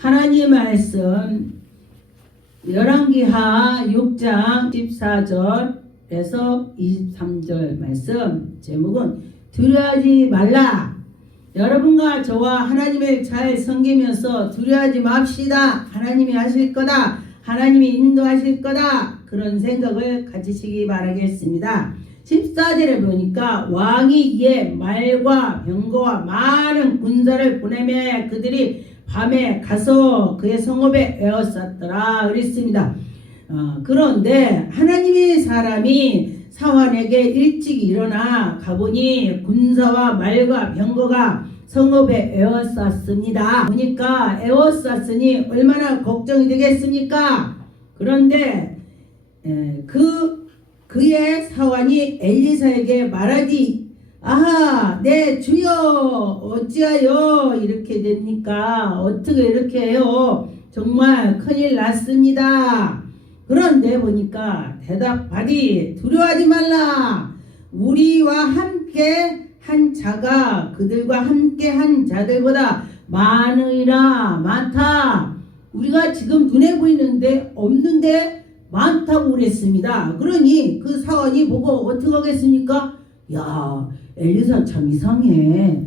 하나님 말씀 열왕기하 6장 14절에서 23절 말씀, 제목은 두려워하지 말라. 여러분과 저와 하나님을 잘 섬기면서 두려워하지 맙시다. 하나님이 하실 거다. 하나님이 인도하실 거다. 그런 생각을 가지시기 바라겠습니다. 14절에 보니까 왕이 이에 말과 병거와 많은 군사를 보내매 그들이 밤에 가서 그의 성읍에 에워쌌더라 그랬습니다. 그런데 하나님의 사람이 사환에게 일찍 일어나 가보니 군사와 말과 병거가 성읍에 에워쌌습니다. 보니까 에워쌌으니 얼마나 걱정이 되겠습니까? 그런데 그의 사환이 엘리사에게 말하지, 아하, 내 주여 어찌하여 이렇게 됩니까? 어떻게 이렇게 해요? 정말 큰일 났습니다. 그런데 보니까 대답하디, 두려워하지 말라. 우리와 함께 한 자가 그들과 함께 한 자들보다 많으리라. 많다. 우리가 지금 눈에 보이는데 없는데 많다고 그랬습니다. 그러니 그 사원이 보고 어떻게 하겠습니까? 야, 엘리사 참 이상해.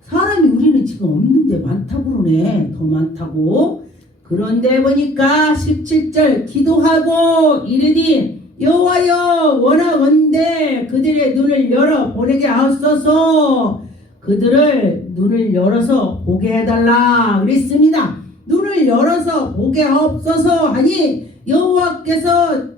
사람이 우리는 지금 없는데 많다고 그러네. 더 많다고. 그런데 보니까 17절 기도하고 이르니, 여호와여 원하건대 그들의 눈을 열어 보내게 하옵소서. 그들을 눈을 열어서 보게 해달라 그랬습니다. 눈을 열어서 보게 하옵소서 하니 여호와께서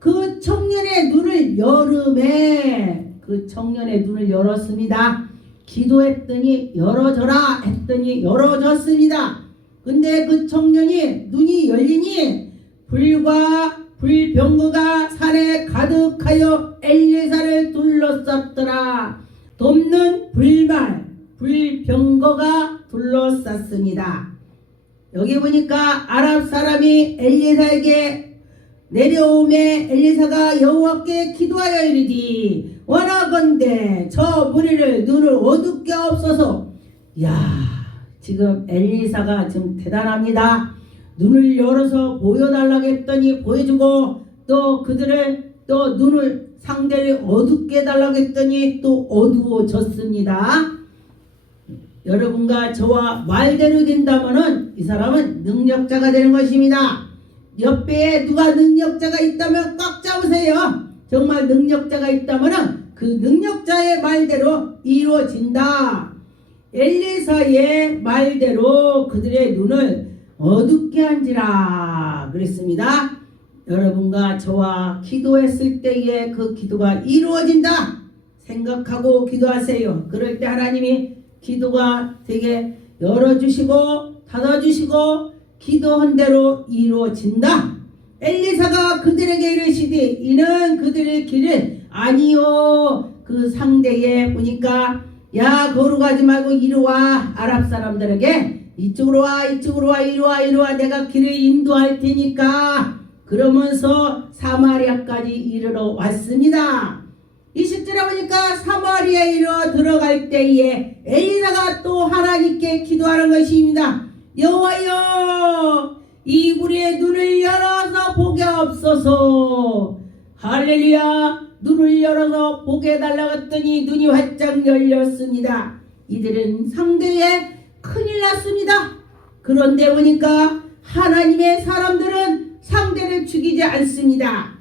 그 청년의 눈을 열음에 그 청년의 눈을 열었습니다. 기도했더니 열어져라 했더니 열어졌습니다. 근데 그 청년이 눈이 열리니 불병거가 산에 가득하여 엘리사를 둘러쌌더라. 돕는 불병거가 둘러쌌습니다. 여기 보니까 아랍 사람이 엘리사에게 내려오매 엘리사가 여호와께 기도하여 이르디, 원하건대 저 무리를 눈을 어둡게 하옵소서. 야, 지금 엘리사가 지금 대단합니다. 눈을 열어서 보여달라고 했더니 보여주고, 또 그들을 또 눈을 상대를 어둡게 해달라고 했더니 또 어두워졌습니다. 여러분과 저와 말대로 된다면은 이 사람은 능력자가 되는 것입니다. 옆에 누가 능력자가 있다면 꽉 잡으세요. 정말 능력자가 있다면은 그 능력자의 말대로 이루어진다. 엘리사의 말대로 그들의 눈을 어둡게 한지라 그랬습니다. 여러분과 저와 기도했을 때에 그 기도가 이루어진다 생각하고 기도하세요. 그럴 때 하나님이 기도가 되게 열어주시고 닫아주시고 기도한 대로 이루어진다. 엘리사가 그들에게 이르시되 이는 그들의 길은 아니요. 그 상대에 보니까 야, 거룩하지 말고 이리와. 아랍 사람들에게 이쪽으로 와, 이쪽으로 와, 이리와 내가 길을 인도할 테니까. 그러면서 사마리아까지 이르러 왔습니다. 20절에 보니까 사마리아에 이르러 들어갈 때에 엘리사가 또 하나님께 기도하는 것입니다. 여호와여, 이 우리의 눈을 열어서 보게 하옵소서. 할렐루야. 눈을 열어서 보게 해달라고 했더니 눈이 활짝 열렸습니다. 이들은 상대에 큰일 났습니다. 그런데 보니까 하나님의 사람들은 상대를 죽이지 않습니다.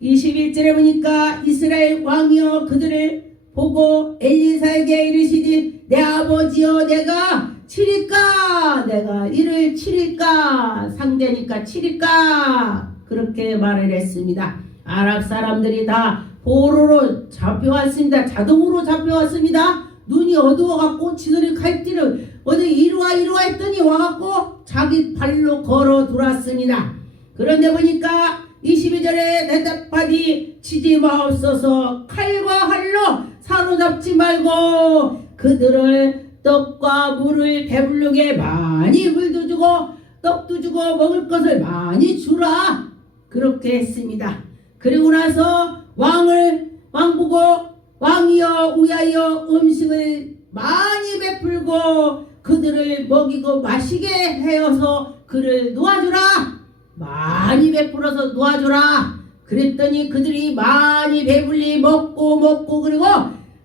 21절에 보니까 이스라엘 왕이여 그들을 보고 엘리사에게 이르시니, 내 아버지여 내가 치릴까? 내가 이를 치릴까? 상대니까 치릴까? 그렇게 말을 했습니다. 아랍 사람들이 다 보로로 잡혀왔습니다. 자동으로 잡혀왔습니다. 눈이 어두워갖고 지들이 갈 길을 어디 이리와 했더니 와갖고 자기 발로 걸어 들어왔습니다. 그런데 보니까 22절에 대답하니, 치지 마옵소서. 칼과 활로 사로잡지 말고 그들을 떡과 물을 배부르게 많이 물도 주고 떡도 주고 먹을 것을 많이 주라. 그렇게 했습니다. 그리고 나서 왕 보고, 왕이여 우야여 음식을 많이 베풀고 그들을 먹이고 마시게 하여서 그를 놓아주라. 많이 베풀어서 놓아주라. 그랬더니 그들이 많이 배불리 먹고 그리고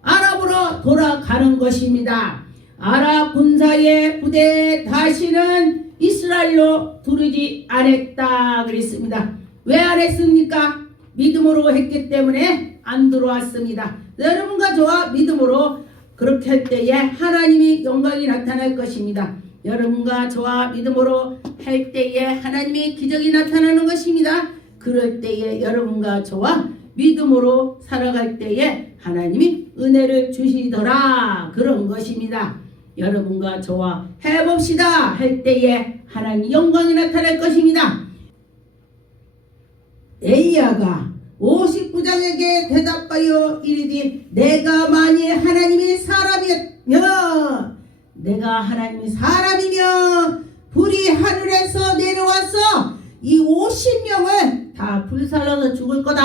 아랍으로 돌아가는 것입니다. 아랍 군사의 부대에 다시는 이스라엘로 들어오지 않았다 그랬습니다. 왜 안 했습니까? 믿음으로 했기 때문에 안 들어왔습니다. 여러분과 저와 믿음으로 그렇게 할 때에 하나님이 영광이 나타날 것입니다. 여러분과 저와 믿음으로 할 때에 하나님의 기적이 나타나는 것입니다. 그럴 때에 여러분과 저와 믿음으로 살아갈 때에 하나님이 은혜를 주시더라 그런 것입니다. 여러분과 저와 해봅시다 할 때에 하나님 영광이 나타날 것입니다. 엘리야가 59장에게 대답하여 이르되 내가 만일 하나님의 사람이며 내가 하나님의 사람이며 불이 하늘에서 내려와서 이 50명을 다 불살라서 죽을 거다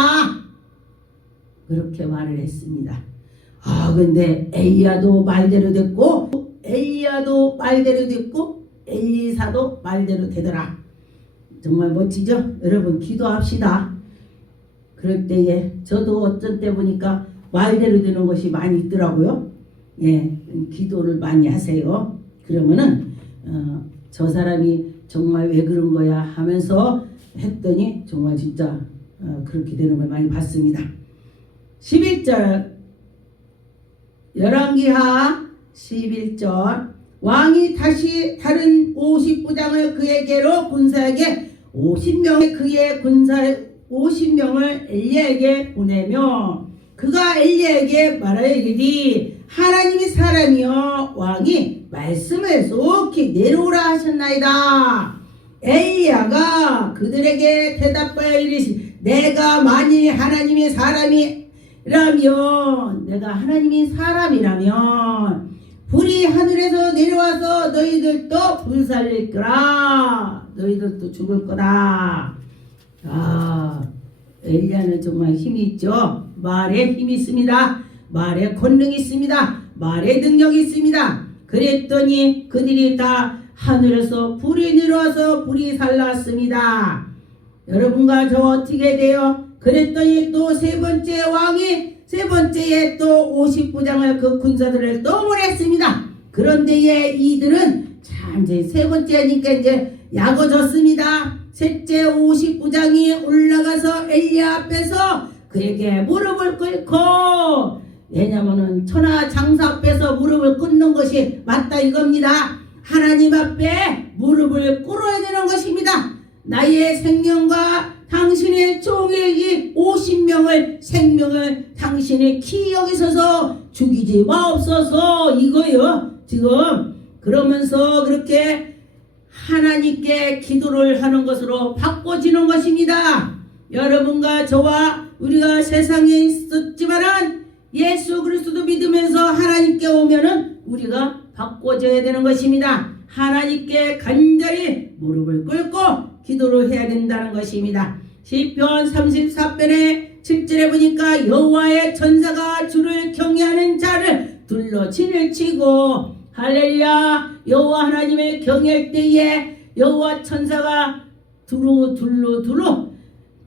그렇게 말을 했습니다. 근데 엘리야도 말대로 됐고 엘리사도 말대로 되더라. 정말 멋지죠? 여러분 기도합시다. 그럴 때에 저도 어떤 때 보니까 말대로 되는 것이 많이 있더라고요. 예, 기도를 많이 하세요. 그러면은 저 사람이 정말 왜 그런 거야 하면서 했더니 정말 진짜 그렇게 되는 걸 많이 봤습니다. 11절 열왕기하 11절 왕이 다시 다른 59장을 그에게로 군사에게 50명의 그의 군사 50명을 엘리야에게 보내며 그가 엘리야에게 말하이르되 하나님의 사람이여 왕이 말씀을 속히 내려오라 하셨나이다. 엘리야가 그들에게 대답하여 이르시되 내가 만일 하나님의 사람이라면 불이 하늘에서 내려와서 너희들도 불살릴 거라. 너희들도 죽을 거다. 엘리야는 정말 힘이 있죠. 말에 힘이 있습니다. 말에 권능이 있습니다. 말에 능력이 있습니다. 그랬더니 그들이 다 하늘에서 불이 내려와서 불이 살랐습니다. 여러분과 저 어떻게 돼요? 그랬더니 또 세 번째 왕이 세 번째에 또 59장을 그 군사들을 또 보냈습니다. 그런데 이들은 참 이제 세 번째니까 이제 약어졌습니다. 셋째 59장이 올라가서 엘리야 앞에서 그에게 무릎을 꿇고 왜냐면은 천하 장사 앞에서 무릎을 꿇는 것이 맞다 이겁니다. 하나님 앞에 무릎을 꿇어야 되는 것입니다. 나의 생명과 당신의 종일 이 50명을 생명을 당신의 키 여기서서 죽이지 마옵소서 이거요. 지금 그러면서 그렇게 하나님께 기도를 하는 것으로 바꿔지는 것입니다. 여러분과 저와 우리가 세상에 있었지만은 예수 그리스도 믿으면서 하나님께 오면은 우리가 바꿔져야 되는 것입니다. 하나님께 간절히 무릎을 꿇고 기도를 해야 된다는 것입니다. 시편 34편의 7절에 보니까 여호와의 천사가 주를 경외하는 자를 둘러 진을 치고 할렐루야 여호와 하나님을 경외할 때에 여호와 천사가 두루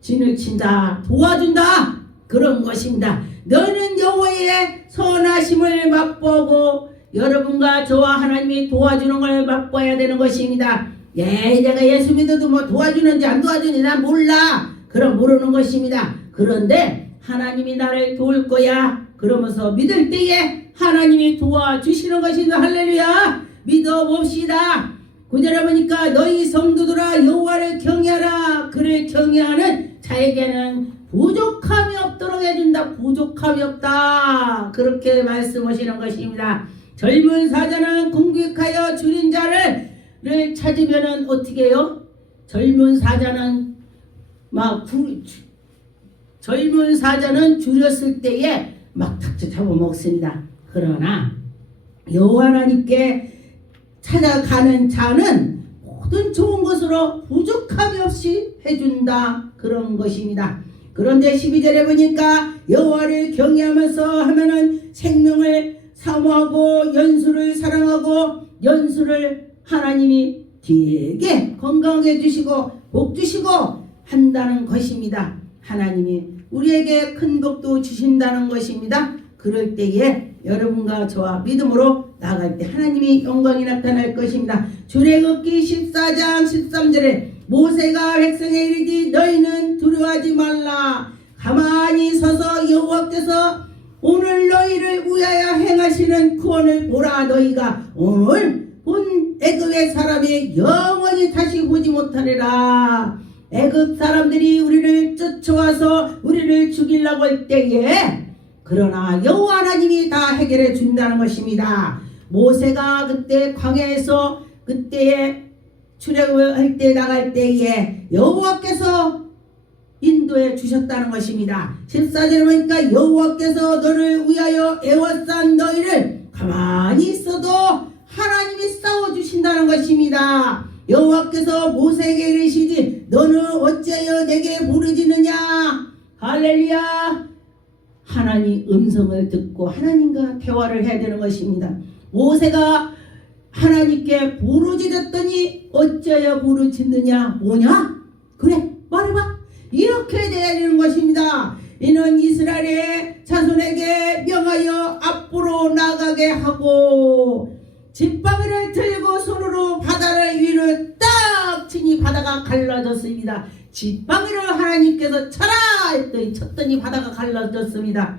진을 친다 도와준다 그런 것입니다. 너는 여호와의 선하심을 맛보고 여러분과 저와 하나님이 도와주는 걸 맛봐야 되는 것입니다. 내가 예수 믿어도 뭐 도와주는지 안 도와주는지 난 몰라. 그럼 모르는 것입니다. 그런데 하나님이 나를 도울 거야. 그러면서 믿을 때에 하나님이 도와주시는 것입니다. 할렐루야. 믿어봅시다. 9절에 보니까 너희 성도들아 여호와를 경외하라. 그를 경외하는 자에게는 부족함이 없도록 해준다. 부족함이 없다. 그렇게 말씀하시는 것입니다. 젊은 사자는 궁극하여 줄인 자를 찾으면은 어떻게 해요? 젊은 사자는 줄였을 때에 막 탁 잡아먹습니다. 그러나 여호와 하나님께 찾아가는 자는 모든 좋은 것으로 부족함이 없이 해준다 그런 것입니다. 그런데 12절에 보니까 여호와를 경외하면서 하면은 생명을 사모하고 연수를 사랑하고 연수를 하나님이 되게 건강해 주시고 복 주시고 한다는 것입니다. 하나님이 우리에게 큰 복도 주신다는 것입니다. 그럴 때에 여러분과 저와 믿음으로 나갈 때 하나님이 영광이 나타날 것입니다. 출애굽기 14장 13절에 모세가 백성에 이르되 너희는 두려워하지 말라. 가만히 서서 여호와께서 오늘 너희를 위하여 행하시는 구원을 보라. 너희가 오늘 본 애굽의 사람이 영원히 다시 보지 못하리라. 애굽 사람들이 우리를 쫓아와서 우리를 죽이려고 할 때에 그러나 여호와 하나님이 다 해결해 준다는 것입니다. 모세가 그때 광야에서 그때에 출애굽할 때 나갈 때에 여호와께서 인도해 주셨다는 것입니다. 14절에 보니까 여호와께서 너를 위하여 애워싼 너희를 가만히 있어도 하나님이 싸워주신다는 것입니다. 여호와께서 모세에게 이르시지 너는 어찌하여 내게 부르짖느냐. 할렐루야. 하나님 음성을 듣고 하나님과 대화를 해야 되는 것입니다. 모세가 하나님께 부르짖었더니 어찌하여 부르짖느냐. 뭐냐? 그래 말해봐. 이렇게 돼야 되는 것입니다. 이는 이스라엘의 자손에게 명하여 앞으로 나가게 하고 지팡이를 들고 손으로 바다를 위로 딱 치니 바다가 갈라졌습니다. 지팡이를 하나님께서 쳐라 했더니 쳤더니 바다가 갈라졌습니다.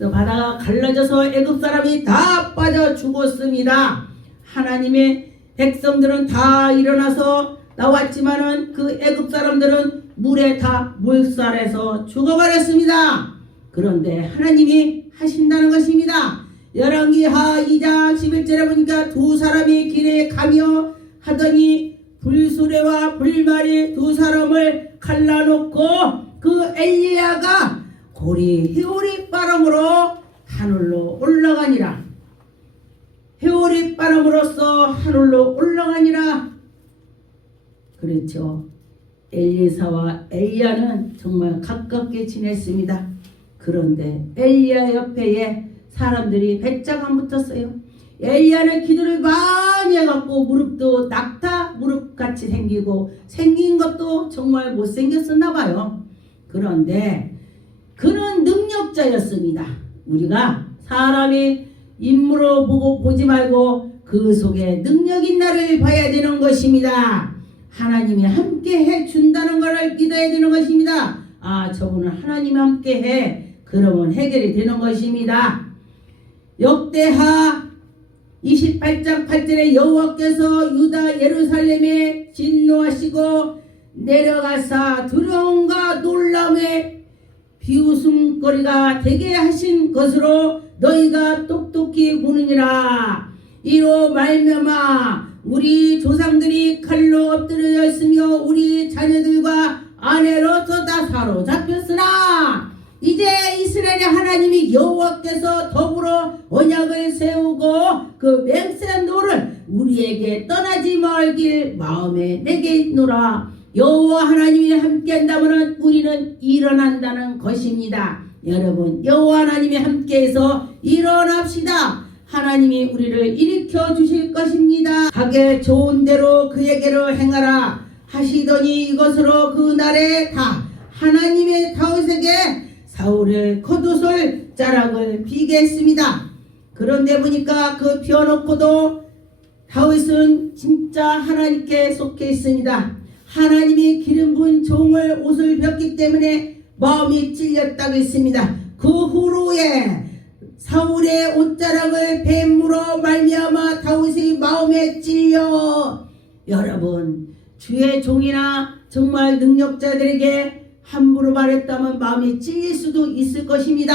바다가 갈라져서 애굽 사람이 다 빠져 죽었습니다. 하나님의 백성들은 다 일어나서 나왔지만은 그 애굽 사람들은 물에 다 몰살해서 죽어버렸습니다. 그런데 하나님이 하신다는 것입니다. 열왕기하 2장 11절에 보니까 두 사람이 길에 가며 하더니 불수레와 불말이 두 사람을 갈라놓고 그 엘리야가 고리 회오리 바람으로 하늘로 올라가니라. 회오리 바람으로써 하늘로 올라가니라. 그렇죠. 엘리사와 엘리야는 정말 가깝게 지냈습니다. 그런데 엘리야 옆에 사람들이 배짱 안 붙었어요. 엘리야는 기도를 많이 해갖고 무릎도 낙타 무릎같이 생기고 생긴 것도 정말 못생겼었나 봐요. 그런데 그는 능력자였습니다. 우리가 사람이 인물로 보지 말고 그 속에 능력 있나를 봐야 되는 것입니다. 하나님이 함께 해준다는 것을 믿어야 되는 것입니다. 아, 저분은 하나님이 함께 해. 그러면 해결이 되는 것입니다. 역대하 28장 8절에 여호와께서 유다 예루살렘에 진노하시고 내려가사 두려움과 놀람에 비웃음거리가 되게 하신 것으로 너희가 똑똑히 보느니라. 이로 말미암아 우리 조상들이 칼로 엎드려졌으며 우리 자녀들과 아내로서 다 사로잡혔으나 이제 이스라엘의 하나님이 여호와께서 더불어 언약을 세우고 그 맹세한 노를 우리에게 떠나지 말길 마음에 내게 있노라. 여호와 하나님이 함께한다면 우리는 일어난다는 것입니다. 여러분, 여호와 하나님이 함께해서 일어납시다. 하나님이 우리를 일으켜 주실 것입니다. 가게 좋은 대로 그에게로 행하라 하시더니 이것으로 그날에 다 하나님의 다윗에게 사울의 겉옷을 자락을 비게 했습니다. 그런데 보니까 그 비워놓고도 다윗은 진짜 하나님께 속해 있습니다. 하나님이 기름 부은 종을 옷을 벽기 때문에 마음이 찔렸다고 했습니다. 그 후로에 사울의 옷자락을 뱀으로 말미암아 다윗의 마음에 찔려. 여러분, 주의 종이나 정말 능력자들에게 함부로 말했다면 마음이 찔릴 수도 있을 것입니다.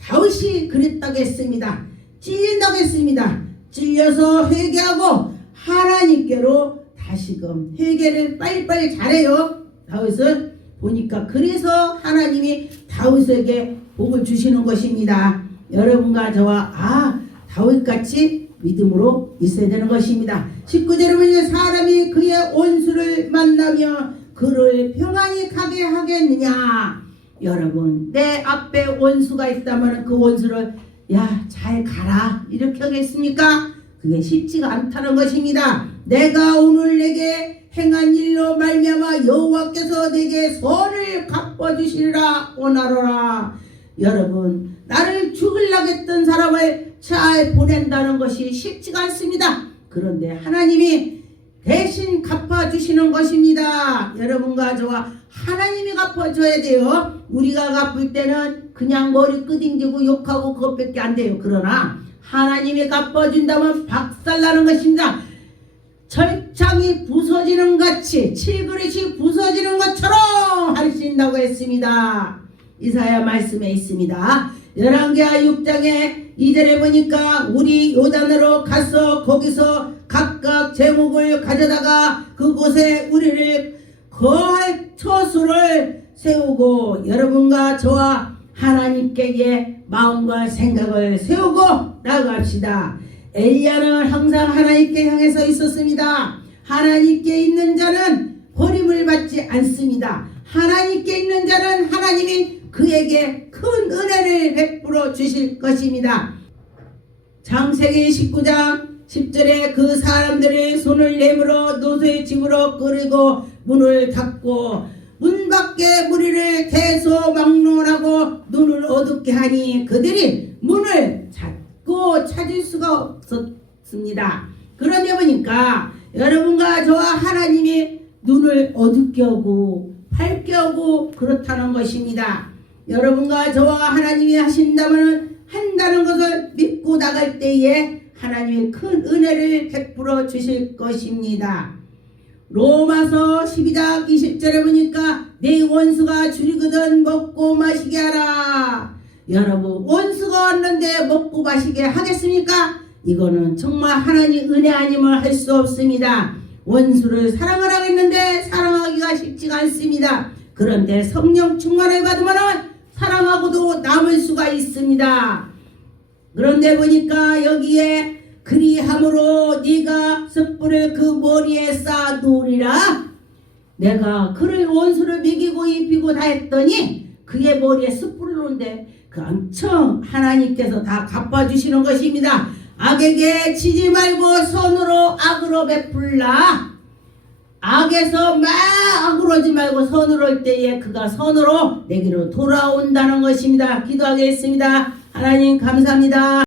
다윗이 그랬다고 했습니다. 찔린다고 했습니다. 찔려서 회개하고 하나님께로 다시금 회개를 빨리빨리 잘해요. 다윗은 보니까 그래서 하나님이 다윗에게 복을 주시는 것입니다. 여러분과 저와 다윗같이 믿음으로 있어야 되는 것입니다. 19절에 보면 사람이 그의 원수를 만나며 그를 평안히 가게 하겠느냐. 여러분, 내 앞에 원수가 있다면 그 원수를 야, 잘 가라 이렇게 하겠습니까? 그게 쉽지가 않다는 것입니다. 내가 오늘 내게 행한 일로 말미암아 여호와께서 내게 선을 갚아주시리라 오나로라. 여러분, 나를 죽으려고 했던 사람을 잘 보낸다는 것이 쉽지가 않습니다. 그런데 하나님이 대신 갚아주시는 것입니다. 여러분과 저와 하나님이 갚아줘야 돼요. 우리가 갚을 때는 그냥 머리 끄댕기고 욕하고 그것밖에 안 돼요. 그러나 하나님이 갚아준다면 박살나는 것입니다. 철창이 부서지는 같이, 칠그릇이 부서지는 것처럼 하신다고 했습니다. 이사야 말씀에 있습니다. 열왕기하 6장에 2절에 보니까 우리 요단으로 가서 거기서 각각 제목을 가져다가 그곳에 우리를 거할 처소를 세우고 여러분과 저와 하나님께 마음과 생각을 세우고 나아갑시다. 엘리야는 항상 하나님께 향해서 있었습니다. 하나님께 있는 자는 버림을 받지 않습니다. 하나님께 있는 자는 하나님이 그에게 큰 은혜를 베풀어 주실 것입니다. 창세기 19장 10절에 그 사람들이 손을 내밀어 노소의 집으로 끌고 문을 닫고 문 밖에 무리를 대소 막론하고 눈을 어둡게 하니 그들이 문을 닫고 찾을 수가 없었습니다. 그런데 보니까 여러분과 저와 하나님이 눈을 어둡게 하고 밝게 하고 그렇다는 것입니다. 여러분과 저와 하나님이 하신다면 한다는 것을 믿고 나갈 때에 하나님이 큰 은혜를 베풀어 주실 것입니다. 로마서 12장 20절에 보니까 내 원수가 줄이거든 먹고 마시게 하라. 여러분, 원수가 왔는데 먹고 마시게 하겠습니까? 이거는 정말 하나님 은혜 아님을 할 수 없습니다. 원수를 사랑하라고 했는데 사랑하기가 쉽지가 않습니다. 그런데 성령 충만을 받으면 사랑하고도 남을 수가 있습니다. 그런데 보니까 여기에 그리함으로 네가 숯불을 그 머리에 쌓아두리라. 내가 그를 원수를 먹이고 입히고 다 했더니 그의 머리에 숯불을 놓는데 그 엄청 하나님께서 다 갚아주시는 것입니다. 악에게 지지 말고 선으로 악으로 베풀라. 악에서 막 악으로 하지 말고 선으로 할 때에 그가 선으로 내게로 돌아온다는 것입니다. 기도하겠습니다. 하나님 감사합니다.